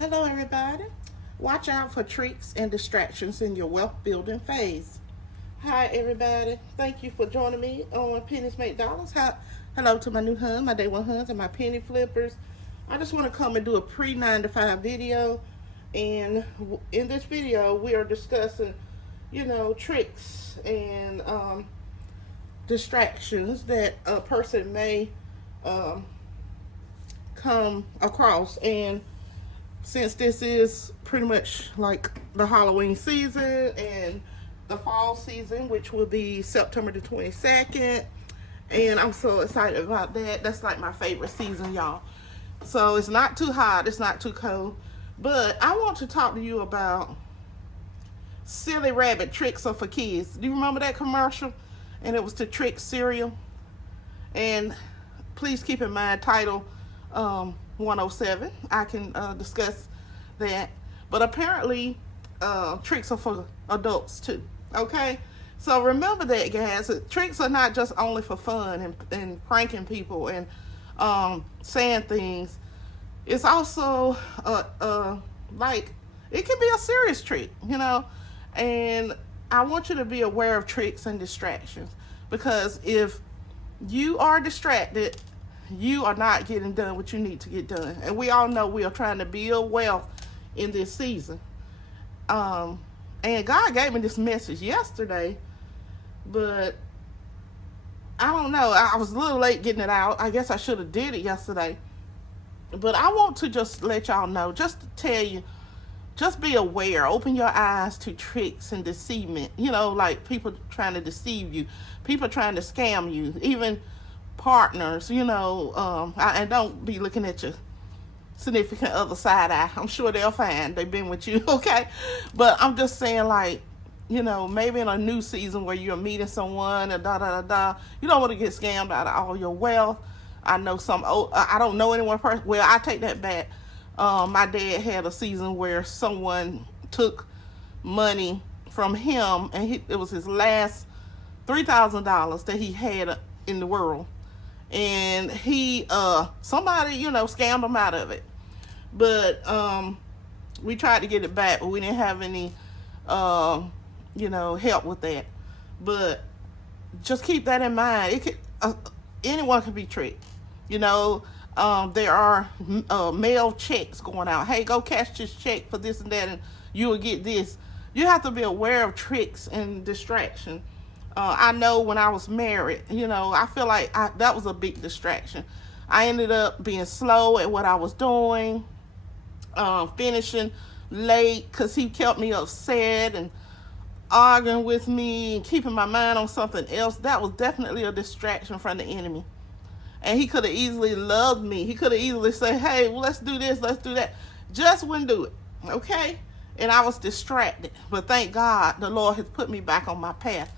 Hello, everybody. Watch out for tricks and distractions in your wealth building phase. Hi, everybody. Thank you for joining me on Pennies Make Dollars. Hello to my new hun, my day one huns, and my penny flippers. I just want to come and do a pre 9 to 5 video. And in this video, we are discussing, tricks and distractions that a person may come across. And since this is pretty much like the Halloween season and the fall season, which will be September the 22nd, and I'm so excited about that. That's like my favorite season, y'all. So it's not too hot, it's not too cold, but I want to talk to you about silly rabbit tricks are for kids. Do you remember that commercial? And it was to trick cereal. And please keep in mind title 107. I can discuss that. But apparently, tricks are for adults too. Okay? So remember that, guys. Tricks are not just only for fun and pranking people and saying things. It's also like it can be a serious trick, And I want you to be aware of tricks and distractions, because if you are distracted, you are not getting done what you need to get done. And we all know we are trying to build wealth in this season. And God gave me this message yesterday, but I don't know. I was a little late getting it out. I guess I should have did it yesterday. But I want to just let y'all know, just to tell you, just be aware. Open your eyes to tricks and deceivement. Like people trying to deceive you, people trying to scam you, even partners, and don't be looking at your significant other side eye. I'm sure they're fine. They've been with you, okay? But I'm just saying, like, maybe in a new season where you're meeting someone and you don't want to get scammed out of all your wealth. I know I don't know anyone personally. Well, I take that back. My dad had a season where someone took money from him, and it was his last $3,000 that he had in the world. And he somebody scammed him out of it, but we tried to get it back, but we didn't have any help with that. But just keep that in mind. It could anyone can be tricked. There are mail checks going out. Hey, go cash this check for this and that, and you will get this. You have to be aware of tricks and distraction. I know when I was married, I feel like that was a big distraction. I ended up being slow at what I was doing, finishing late because he kept me upset and arguing with me and keeping my mind on something else. That was definitely a distraction from the enemy. And he could have easily loved me. He could have easily said, hey, well, let's do this, let's do that. Just wouldn't do it, okay? And I was distracted. But thank God the Lord has put me back on my path.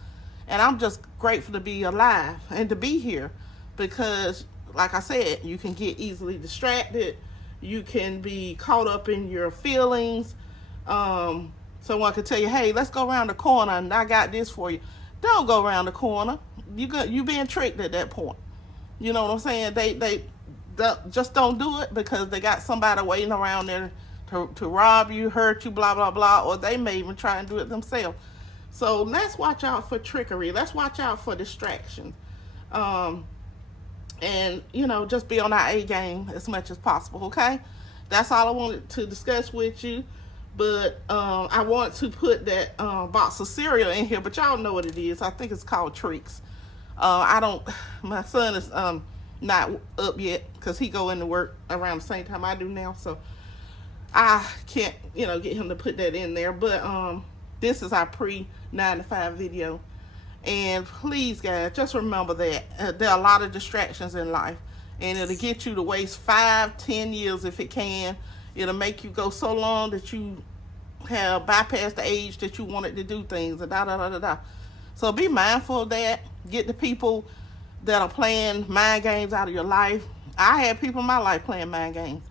And I'm just grateful to be alive and to be here, because, like I said, you can get easily distracted. You can be caught up in your feelings. Someone could tell you, hey, let's go around the corner and I got this for you. Don't go around the corner. You being tricked at that point. You know what I'm saying? They just don't do it because they got somebody waiting around there to rob you, hurt you, blah, blah, blah, or they may even try and do it themselves. So let's watch out for trickery. Let's watch out for distraction. And, just be on our A game as much as possible, okay? That's all I wanted to discuss with you. But I want to put that box of cereal in here, but y'all know what it is. I think it's called Treats. My son is not up yet because he go into work around the same time I do now. So I can't, get him to put that in there. But this is our pre 9 to 5 video. And please, guys, just remember that there are a lot of distractions in life. And it'll get you to waste 5-10 years if it can. It'll make you go so long that you have bypassed the age that you wanted to do things. So be mindful of that. Get the people that are playing mind games out of your life. I had people in my life playing mind games.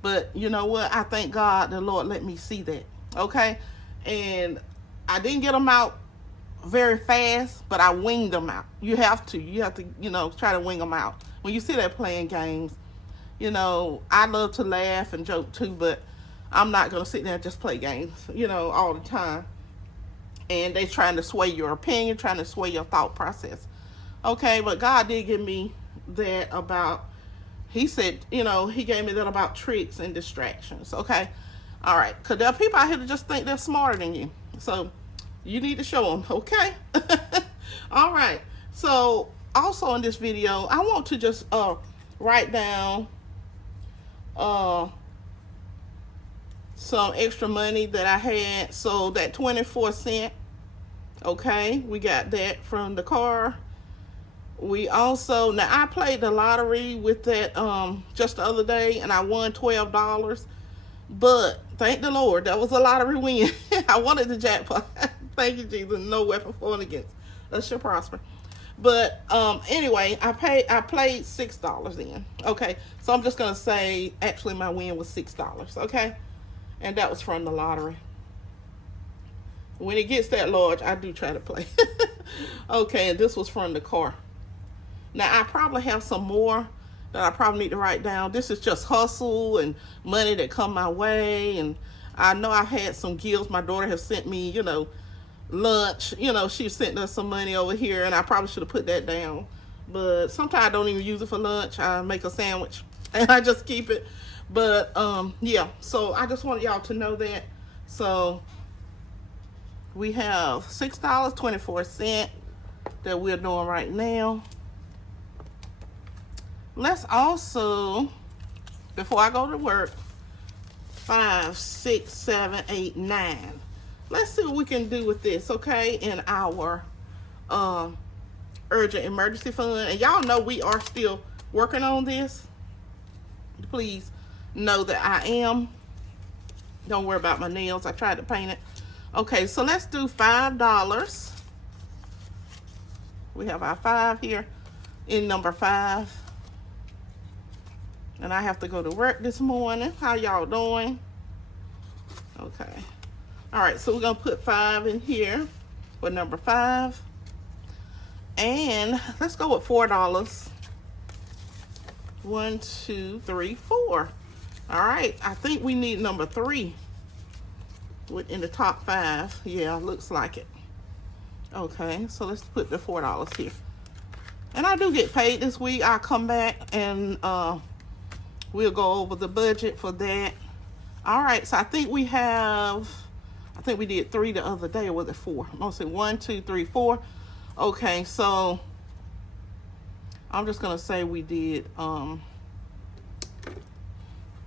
But you know what? I thank God the Lord let me see that. Okay? And I didn't get them out very fast, but I winged them out. You have to, try to wing them out. When you see that playing games, I love to laugh and joke too, but I'm not going to sit there and just play games, you know, all the time. And they trying to sway your opinion, trying to sway your thought process. Okay, but God did give me that about, he said, you know, he gave me that about tricks and distractions. Okay, all right, because there are people out here that just think they're smarter than you. So you need to show them, okay? All right, so also in this video, I want to just write down some extra money that I had. So that 24 cents, okay, we got that from the car. We also, now I played the lottery with that just the other day, and I won $12. But thank the Lord, that was a lottery win. I wanted the jackpot. Thank you, Jesus. No weapon formed against us shall prosper. But anyway, I played $6 in. Okay, so I'm just gonna say actually my win was $6. Okay, and that was from the lottery. When it gets that large, I do try to play. Okay, and this was from the car. Now I probably have some more that I probably need to write down. This is just hustle and money that come my way, and I know I've had some gifts. My daughter has sent me, you know, lunch. You know, she sent us some money over here, and I probably should have put that down. But sometimes I don't even use it for lunch. I make a sandwich and I just keep it. But yeah, so I just wanted y'all to know that. So we have $6.24 that we're doing right now. Let's also, before I go to work, 5, 6, 7, 8, 9. Let's see what we can do with this, okay, in our urgent emergency fund. And y'all know we are still working on this. Please know that I am. Don't worry about my nails. I tried to paint it. Okay, so let's do $5. We have our 5 here in number 5. And I have to go to work this morning. How y'all doing? Okay. All right, so we're gonna put 5 in here for number 5. And let's go with $4. 1, 2, 3, 4. All right, I think we need number 3 in the top 5. Yeah, looks like it. Okay, so let's put the $4 here. And I do get paid this week. I'll come back and we'll go over the budget for that. All right, so I think we did 3 the other day, or was it 4? I'm gonna say 1, 2, 3, 4. Okay, so I'm just gonna say we did,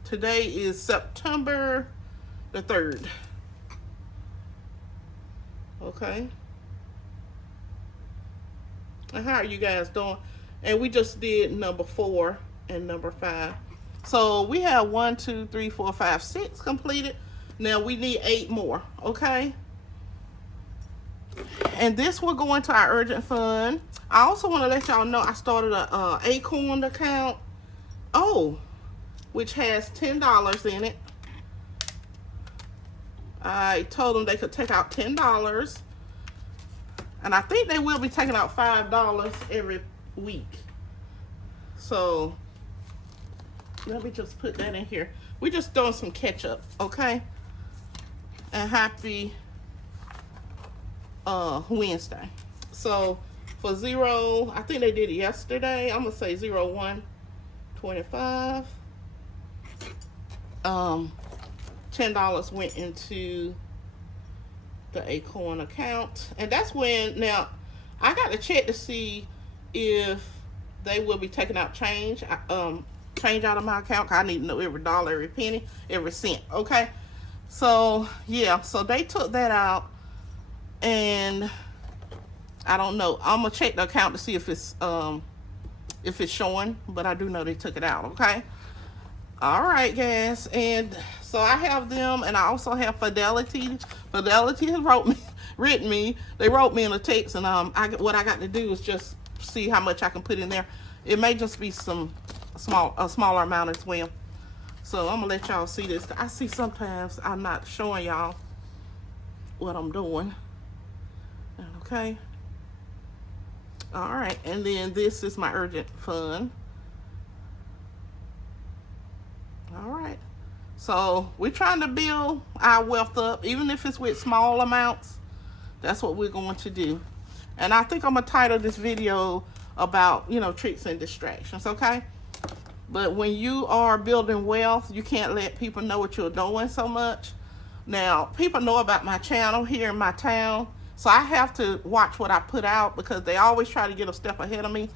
today is September the 3rd. Okay. And how are you guys doing? And we just did number 4 and number 5. So we have 1, 2, 3, 4, 5, 6 completed. Now we need 8 more, okay? And this will go into our urgent fund. I also want to let y'all know I started a Acorn account. Oh, which has $10 in it. I told them they could take out $10. And I think they will be taking out $5 every week. So let me just put that in here. We're just doing some ketchup, okay? And happy Wednesday. So for 0, I think they did it yesterday. I'm gonna say 0125. $10 went into the Acorn account, and that's when, now I got to check to see if they will be taking out change out of my account, because I need to know every dollar, every penny, every cent. Okay, so yeah, so they took that out, and I don't know, I'm gonna check the account to see if it's showing, but I do know they took it out. Okay, all right guys, and so I have them, and I also have Fidelity. Fidelity has written me. They wrote me in a text, and what I got to do is just see how much I can put in there. It may just be a smaller amount as well. So I'm gonna let y'all see this. I see sometimes I'm not showing y'all what I'm doing. Okay. All right, and then this is my urgent fund. All right. So we're trying to build our wealth up, even if it's with small amounts. That's what we're going to do. And I think I'm going to title this video about, tricks and distractions, okay? But when you are building wealth, you can't let people know what you're doing so much. Now, people know about my channel here in my town, so I have to watch what I put out because they always try to get a step ahead of me.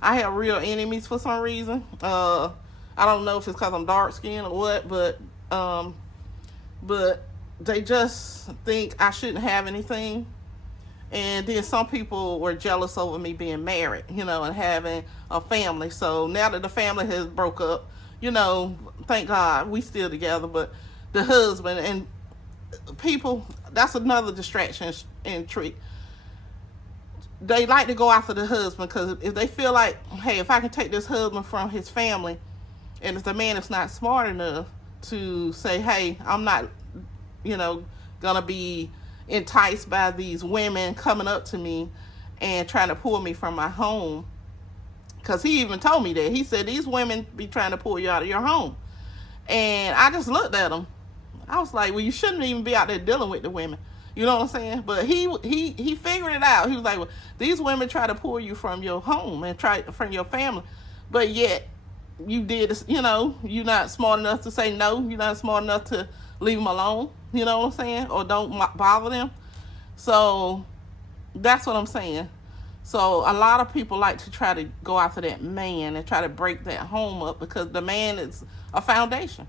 I have real enemies for some reason. I don't know if it's because I'm dark-skinned or what, but they just think I shouldn't have anything. And then some people were jealous over me being married, and having a family. So now that the family has broke up, thank God we still together. But the husband and people, that's another distraction and trick. They like to go after the husband because if they feel like, hey, if I can take this husband from his family, and if the man is not smart enough to say, hey, I'm not, gonna be enticed by these women coming up to me and trying to pull me from my home, because he even told me that. He said these women be trying to pull you out of your home. And I just looked at him. I was like, well, you shouldn't even be out there dealing with the women. You know what I'm saying? But he figured it out. He was like, well, these women try to pull you from your home and from your family, but yet you did this, you're not smart enough to say no. You're not smart enough to leave them alone. You know what I'm saying? Or don't bother them. So that's what I'm saying. So a lot of people like to try to go after that man and try to break that home up because the man is a foundation.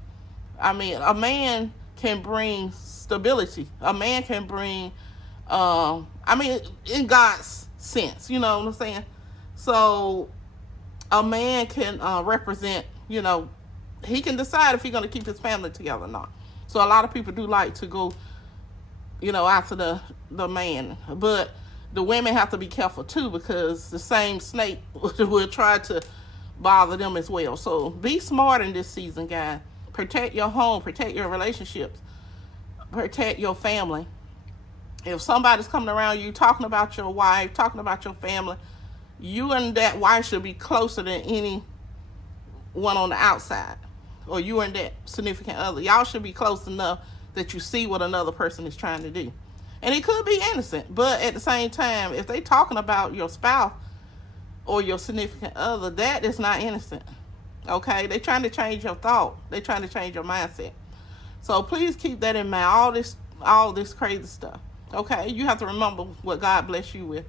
I mean, a man can bring stability. A man can bring, in God's sense, you know what I'm saying? So a man can represent, he can decide if he's going to keep his family together or not. So a lot of people do like to go, after the man. But the women have to be careful too, because the same snake will try to bother them as well. So be smart in this season, guys. Protect your home, protect your relationships, protect your family. If somebody's coming around you talking about your wife, talking about your family, you and that wife should be closer than anyone on the outside, or you and that significant other. Y'all should be close enough that you see what another person is trying to do. And it could be innocent, but at the same time, if they talking about your spouse or your significant other, that is not innocent. Okay? They're trying to change your thought. They're trying to change your mindset. So please keep that in mind, all this crazy stuff. Okay? You have to remember what God bless you with.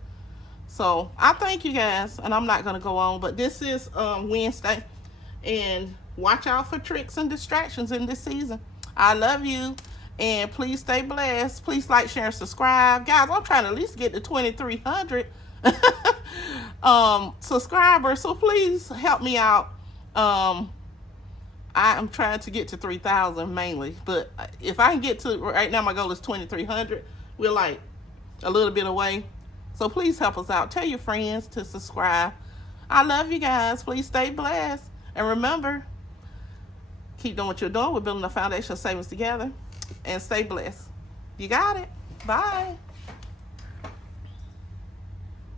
So I thank you guys, and I'm not going to go on, but this is Wednesday, and watch out for tricks and distractions in this season. I love you, and please stay blessed. Please like, share, and subscribe. Guys, I'm trying to at least get to 2,300 subscribers, so please help me out. I'm trying to get to 3,000 mainly, but if I can get to, right now my goal is 2,300. We're like a little bit away. So please help us out. Tell your friends to subscribe. I love you guys. Please stay blessed. And remember, keep doing what you're doing. We're building a foundation of savings together. And stay blessed. You got it. Bye.